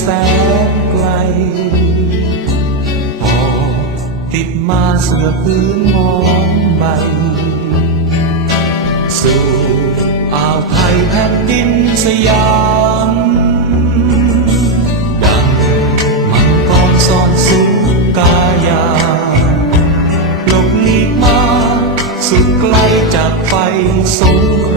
แสนไกลหอติดมาเสื้อพื้นมองใบสู่อ่าวไทยแผ่นดินสยามดังมังกรซ่อนสุกายาหลบหนีมา สุดไกลจากไฟสง